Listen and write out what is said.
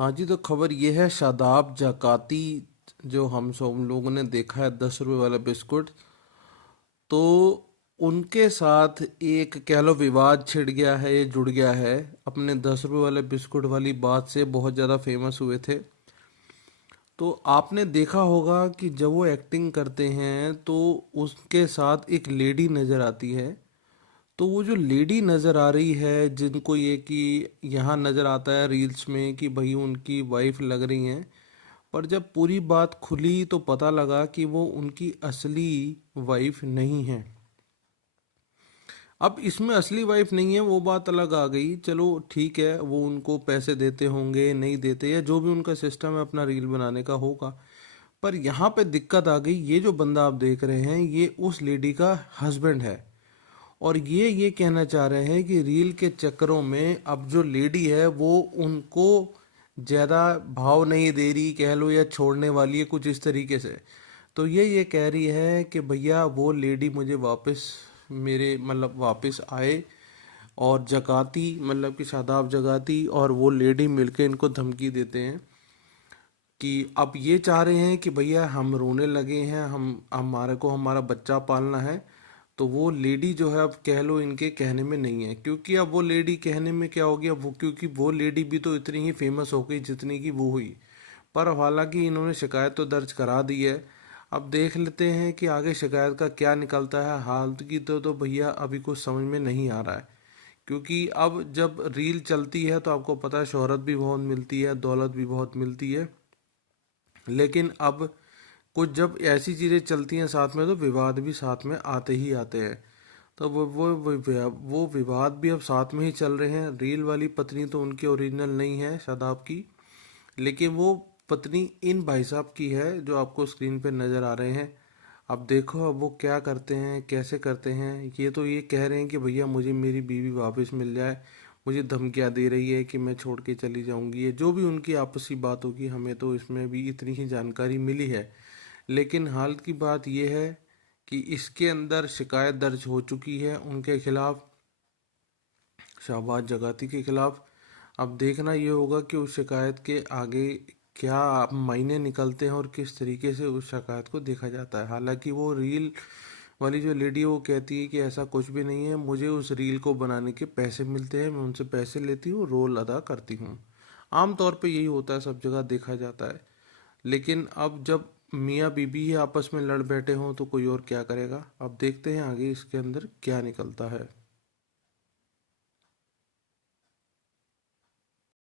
हाँ जी, तो खबर ये है, शादाब जाकाती जो हम सब लोगों ने देखा है 10 रुपए वाला बिस्कुट, तो उनके साथ एक कह लो विवाद छिड़ गया है, ये जुड़ गया है। अपने 10 रुपए वाले बिस्कुट वाली बात से बहुत ज़्यादा फेमस हुए थे। तो आपने देखा होगा कि जब वो एक्टिंग करते हैं तो उसके साथ एक लेडी नज़र आती है। तो वो जो लेडी नज़र आ रही है, जिनको ये कि यहाँ नज़र आता है रील्स में कि भाई उनकी वाइफ लग रही हैं, पर जब पूरी बात खुली तो पता लगा कि वो उनकी असली वाइफ नहीं है। अब इसमें असली वाइफ नहीं है वो बात अलग आ गई, चलो ठीक है, वो उनको पैसे देते होंगे नहीं देते, या जो भी उनका सिस्टम है अपना रील बनाने का होगा। पर यहाँ पे दिक्कत आ गई, ये जो बंदा आप देख रहे हैं ये उस लेडी का हस्बैंड है। और ये कहना चाह रहे हैं कि रील के चक्करों में अब जो लेडी है वो उनको ज़्यादा भाव नहीं दे रही, कह लो, या छोड़ने वाली है कुछ इस तरीके से। तो ये कह रही है कि भैया वो लेडी मुझे वापस, मेरे मतलब वापस आए। और जगाती मतलब कि शादाब जगाती और वो लेडी मिलके इनको धमकी देते हैं कि अब ये चाह रहे हैं कि भैया हम रोने लगे हैं, हम हमारे को हमारा बच्चा पालना है। तो वो लेडी जो है अब कह लो इनके कहने में नहीं है, क्योंकि अब वो लेडी कहने में क्या हो गया, वो क्योंकि वो लेडी भी तो इतनी ही फेमस हो गई जितनी की वो हुई। पर हालांकि इन्होंने शिकायत तो दर्ज करा दी है। अब देख लेते हैं कि आगे शिकायत का क्या निकलता है। हाल की तो भैया अभी कुछ समझ में नहीं आ रहा है, क्योंकि अब जब रील चलती है तो आपको पता है शोहरत भी बहुत मिलती है, दौलत भी बहुत मिलती है। लेकिन अब कुछ जब ऐसी चीज़ें चलती हैं साथ में तो विवाद भी साथ में आते ही आते हैं। तो वो विवाद भी अब साथ में ही चल रहे हैं। रील वाली पत्नी तो उनकी ओरिजिनल नहीं है शादाब की, लेकिन वो पत्नी इन भाई साहब की है जो आपको स्क्रीन पे नज़र आ रहे हैं। अब देखो अब वो क्या करते हैं कैसे करते हैं। ये तो ये कह रहे हैं कि भैया मुझे मेरी बीवी वापस मिल जाए, मुझे धमकियाँ दे रही है कि मैं छोड़ के चली जाऊंगी। ये जो भी उनकी आपसी बात होगी, हमें तो इसमें भी इतनी ही जानकारी मिली है। लेकिन हाल की बात यह है कि इसके अंदर शिकायत दर्ज हो चुकी है उनके खिलाफ, शाहबाज जगाती के खिलाफ। अब देखना ये होगा कि उस शिकायत के आगे क्या मायने निकलते हैं और किस तरीके से उस शिकायत को देखा जाता है। हालांकि वो रील वाली जो लेडी है वो कहती है कि ऐसा कुछ भी नहीं है, मुझे उस रील को बनाने के पैसे मिलते हैं, मैं उनसे पैसे लेती हूँ, रोल अदा करती हूँ। आम तौर पे यही होता है, सब जगह देखा जाता है। लेकिन अब जब मियाँ बीबी ही आपस में लड़ बैठे हों तो कोई और क्या करेगा। अब देखते हैं आगे इसके अंदर क्या निकलता है।